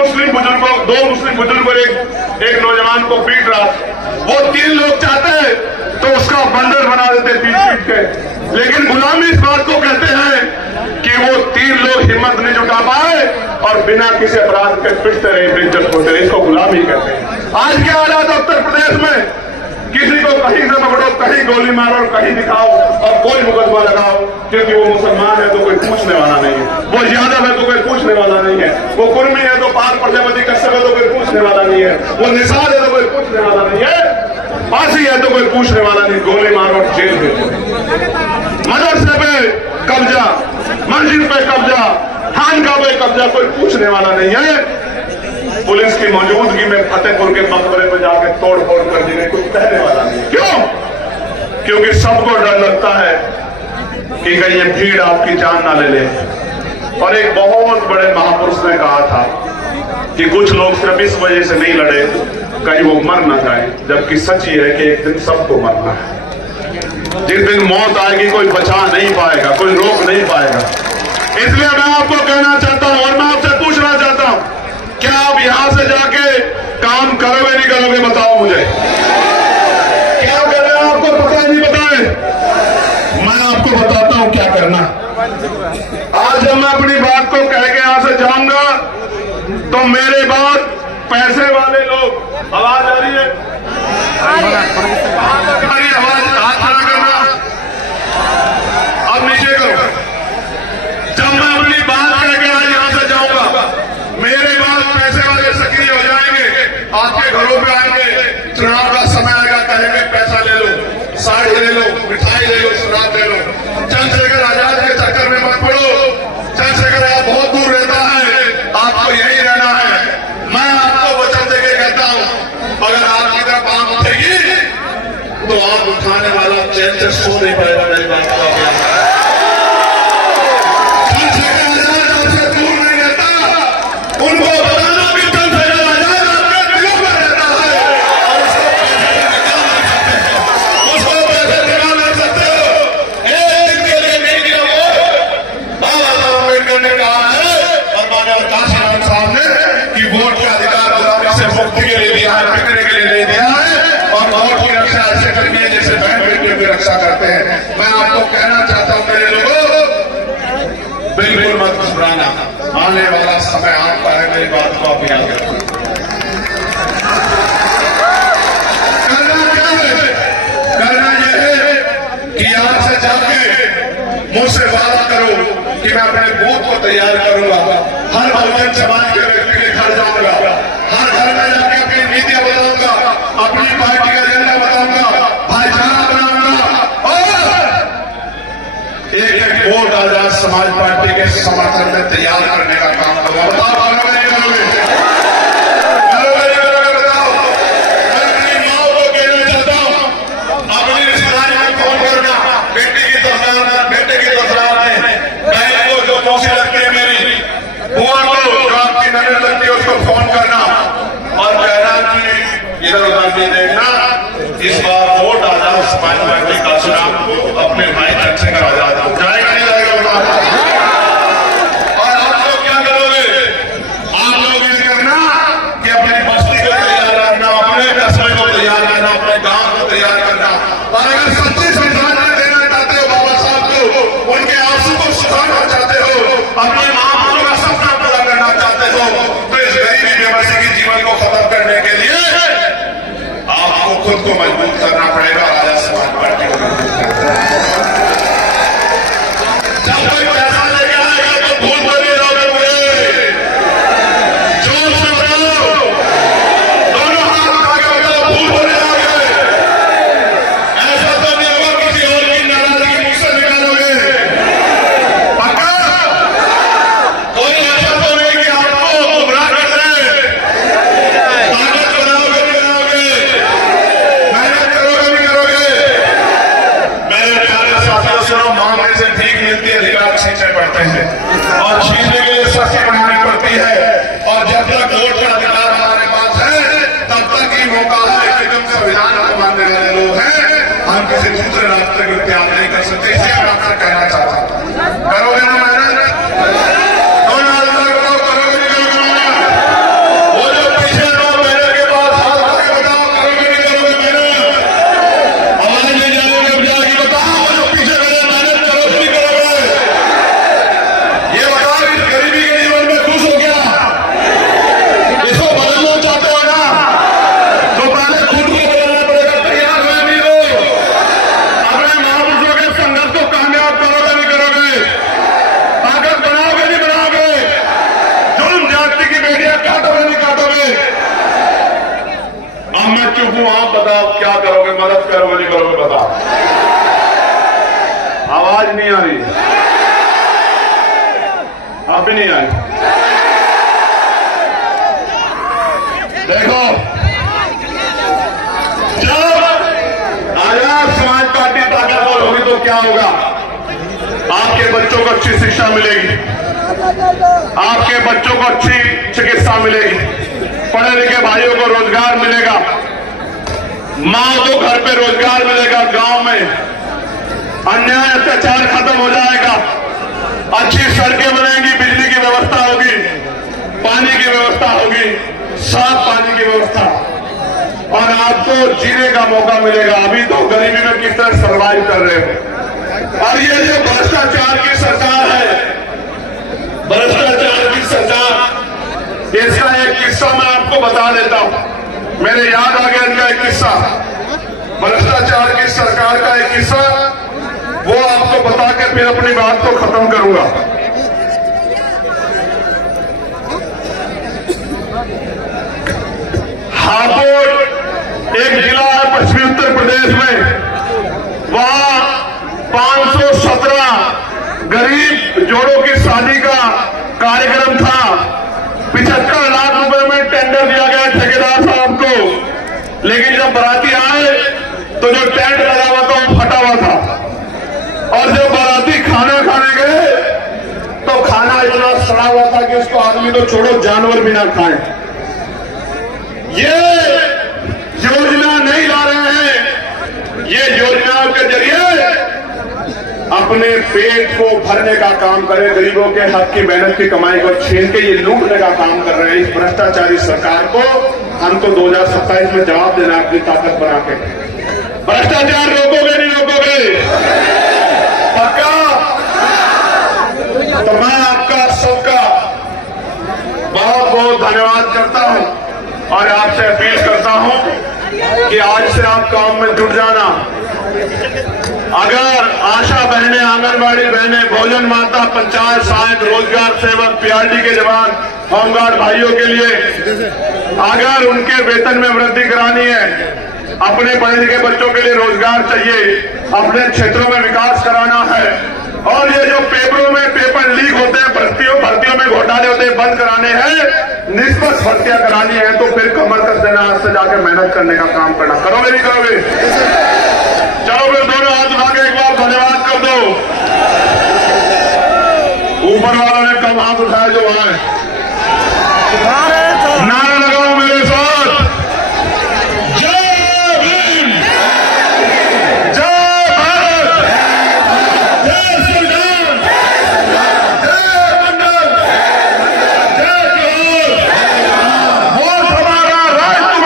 मुस्लिम बुजुर्गों, 2 मुस्लिम बुजुर्गों एक नौजवान को पीट रहा था। वो 3 लोग चाहते हैं तो उसका बंदर बना देते पीट के, लेकिन गुलामी इस बात को कहते हैं कि वो 3 लोग हिम्मत नहीं जुटा पाए और बिना किसी अपराध के पिटते रहे, बेइज्जत होते रहे। इसको गुलामी कहते हैं। आज क्या हालात उत्तर प्रदेश में, किसी को कहीं से पकड़ो, कहीं गोली मारो और कहीं दिखाओ और कोई मुकदमा लगाओ, क्योंकि वो मुसलमान है तो कोई पूछने वाला नहीं है, वो यादव है तो कोई पूछने वाला नहीं है, वो कुर्मी है तो पाक प्रजापति कश्यप है तो कोई पूछने वाला नहीं है, वो निषाद है तो कोई पूछने वाला नहीं है, फांसी है तो कोई पूछने वाला नहीं, गोली मारो और जेल भेजो। मदरसे पे कब्जा, मस्जिद पे कब्जा, खानका पे कब्जा, कोई पूछने वाला नहीं है। पुलिस की मौजूदगी में फतेहपुर के मकबरे में जाके तोड़ फोड़ कर देने कुछ कहने वाला नहीं। क्यों? क्योंकि सबको डर लगता है कि कहीं ये भीड़ आपकी जान ना ले ले। और एक बहुत बड़े महापुरुष ने कहा था कि कुछ लोग सिर्फ इस वजह से नहीं लड़े कहीं वो मर ना जाए, जबकि सच ये है कि एक दिन सबको मरना है। जिस दिन मौत आएगी कोई बचा नहीं पाएगा, कोई रोक नहीं पाएगा। इसलिए मैं आपको कहना चाहता हूं और मैं आपसे पूछना चाहता हूं, क्या आप यहां से जाके काम करोगे नहीं करोगे? बताओ मुझे, क्या कर रहे हैं आपको पता नहीं पता है? मैं आपको बताता हूं क्या करना। आज जब मैं अपनी बात को कह के यहां से जाऊंगा तो मेरे बाद पैसे वाले लोग, आवाज आ रही है? आवाज हाथ खड़ा करना, अब नीचे करो। जब मैं अपनी बात कह के आज यहां से जाऊंगा, मेरे बाद पैसे वाले सक्रिय हो जाएंगे, आपके घरों पे आएंगे, चुनाव का समय आएगा, कहेंगे पैसा ले लो, साड़ी ले लो, मिठाई ले लो, शराब ले लो। चंद्रशेखर आजाद के चक्कर में मत पड़ो। चंद्रशेखर आजाद बहुत दूर रहता है, आपको यही रहना है। मैं आपको वचन देके कहता हूं, अगर आपकी तरफ आंख उठेगी तो आंख उठाने वाला चैन से सो नहीं पाएगा। मेरी बात को मुक्ति के लिए दिया है, पिटने के लिए नहीं दिया है, और वोट की रक्षा ऐसे करनी है जैसे बहन बेटियों की रक्षा करते हैं। मैं आपको कहना चाहता हूं मेरे लोगों, बिल्कुल मत घबराना, आने वाला समय आपका है। मेरी बात को आप याद रखो। करना यह है कि यहां से जाके मुझसे वादा करो कि मैं अपने बूथ को तैयार करूंगा, हर बहुजन समाज के व्यक्ति के घर जाऊंगा, हर घर में जाके अपनी नीतियां बताऊंगा, अपनी पार्टी का एजेंडा बताऊंगा, भाईचारा बनाऊंगा और एक वोट आजाद समाज पार्टी के समर्थन में तैयार करने का काम करूंगा। बताओ करोगे नहीं करोगे? करोगे नहीं करोगे? बताओ। मैं अपनी माँ को कहना चाहता हूं, अपनी रिश्तेदारी में फोन करना, बेटी की तस्वीर, बेटे की तस्वीर में, बहन को जो मौसी लगती है मेरी, बुआ को जो आपकी नजर लगती है उसको फोन करना और कहना कि इधर उधर नहीं देखना, इस बार वोट आजाद समाज पार्टी का चुनाव अपने भाई चंद्रशेखर आजाद को जाएगा नहीं जाएगा? और आप लोग क्या करोगे? आप लोग ये करना चुप हूं, आप बताओ क्या करोगे, मदद करोगे नहीं करोगे बताओ। आवाज नहीं आ रही, आप भी नहीं आई। देखो, जब आजाद समाज पार्टी ताकतवर होगी तो क्या होगा, आपके बच्चों को अच्छी शिक्षा मिलेगी, आपके बच्चों को अच्छी चिकित्सा मिलेगी, पढ़े लिखे भाइयों को रोजगार मिलेगा, मां को घर पे रोजगार मिलेगा, गांव में अन्याय अत्याचार खत्म हो जाएगा, अच्छी सड़कें बनेंगी, बिजली की व्यवस्था होगी, पानी की व्यवस्था होगी, साफ पानी की व्यवस्था, और आपको जीने का मौका मिलेगा। अभी तो गरीबी में किस तरह सर्वाइव कर रहे हो। और ये जो भ्रष्टाचार की सरकार है, भ्रष्टाचार की सरकार, इसका एक किस्सा मैं आपको बता देता हूं, मेरे याद आ गया इनका एक किस्सा, भ्रष्टाचार की सरकार का एक किस्सा, वो आपको बता के फिर अपनी बात को खत्म करूंगा। हापुड़ एक जिला है पश्चिमी उत्तर प्रदेश में, वहां 517 गरीब जोड़ों की शादी का कार्यक्रम था। 75 लाख रुपए में टेंडर दिया गया ठेकेदार साहब को, लेकिन जब बाराती आए तो जो टेंट लगा हुआ था वो फटा हुआ था, और जब बाराती खाना खाने गए तो खाना इतना सड़ा हुआ था कि उसको आदमी तो छोड़ो जानवर भी ना खाएं। ये योजना नहीं ला रहे हैं, ये योजनाओं के जरिए अपने पेट को भरने का काम करे, गरीबों के हक की मेहनत की कमाई को छीन के ये लूटने का काम कर रहे हैं। इस भ्रष्टाचारी सरकार को हमको 2027 में जवाब देना है अपनी ताकत बना के। भ्रष्टाचार रोकोगे नहीं रोकोगे? पक्का? तो मैं आपका सबका बहुत बहुत धन्यवाद करता हूं और आपसे अपील करता हूं कि आज से आप काम में जुट जाना। अगर आशा बहनें, आंगनबाड़ी बहनें, भोजन माता, पंचायत सहायक, रोजगार सेवक, पीआरडी के जवान, होमगार्ड भाइयों के लिए अगर उनके वेतन में वृद्धि करानी है, अपने पढ़े लिखे बच्चों के लिए रोजगार चाहिए, अपने क्षेत्रों में विकास कराना है, और ये जो पेपरों में पेपर लीक होते हैं, भर्तियों में घोटाले होते हैं, बंद कराने हैं, निष्पक्ष भर्तियां करानी है, तो फिर कमर कस देना, आज से जाके मेहनत करने का काम करना। करोगे नहीं करोगे? चलो फिर दोनों हाथ उठा के एक बार धन्यवाद कर दो। ऊपर वालों ने कम हाथ उठाया जो वहां है।